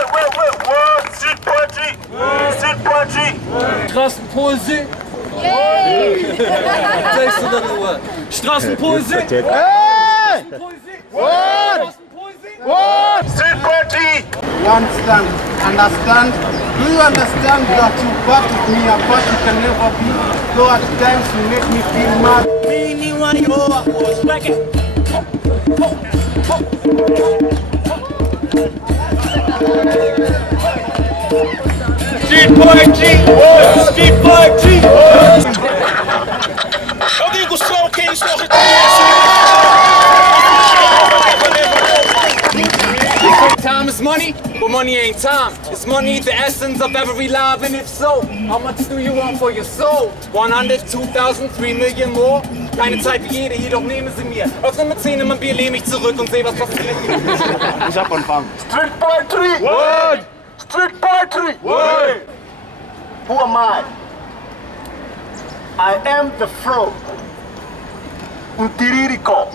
What? Street poetry? Street poetry? Straßenpoesie? Sagst du das nur? Straßenpoesie? Straßenpoesie? What? What? Street poetry? You understand? Understand? Do you understand that you part with me apart you can never be? Though at times you make me feel mad. Street poetry? Street poetry? Eu digo só quem estou Time is money, but money ain't time. Is money the essence of every life? And if so, how much do you want for your soul? 100, 2000, 3 million more? Keine Zeit wie jede, jedoch nehmen sie mir. Öffne mit Zähnen, mein Bier, lehne mich zurück und seh, was passiert. Ich hab angefangen. Street poetry? Word! Street poetry? Word! Who am I? I am the flow. Mtiririko.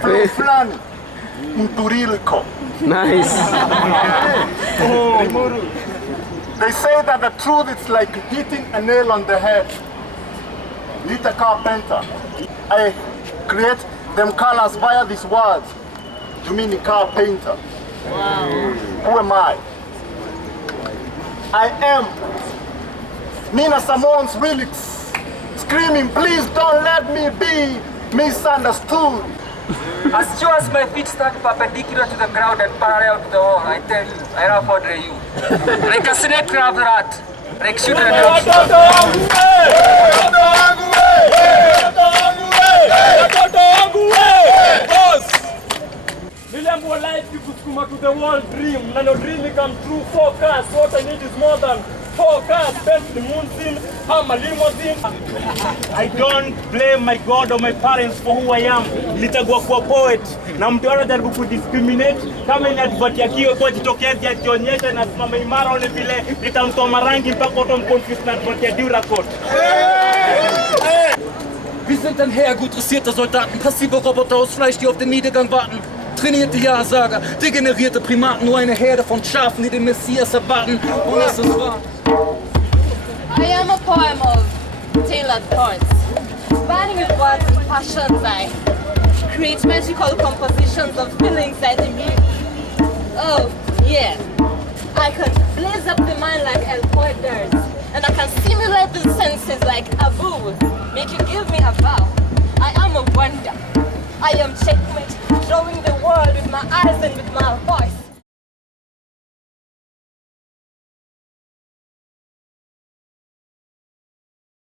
Flow flani. Mtiririko. Nice. They say that the truth is like hitting a nail on the head. Little carpenter. I create them colors via these words. You mean the car painter? Wow. Who am I? I am Nina Simone's lyrics, screaming, please don't let me be misunderstood. As sure as my feet stand perpendicular to the ground and parallel to the wall, I tell you, I run for you. Like a snake grab rat, like shoot and Niliambiwa life ikusukuma to the world dream. Na no dream come true. Focus. What I need is more than focus. Best the moon scene. I'm a limousine. I don't blame my God or my parents for who I am. Nilitagua kuwa poet. Na mtu anajaribu kudiscriminate. Kama ni advert ya kio kwa jitokezi ya kionyesha na simama imara ole vile nitamtoa marangi mpaka utomconfuse na advert ya Duracoat. Wir sind ein Heer gut dressierter Soldaten, passive Roboter aus Fleisch, die auf den Niedergang warten. Trainierte Ja-Sager, degenerierte Primaten, nur eine Herde von Schafen, die den Messias erwarten. Und es ist wahr. I am a poem of tailored thoughts, spanning with words and passions. I create magical compositions of feelings that immune. Oh, yeah. I can blaze up the mind like El Poet does, and I can stimulate the senses like Abu, make you give me a vow. I am a wonder. I am checkmate, drawing the world with my eyes and with my heart.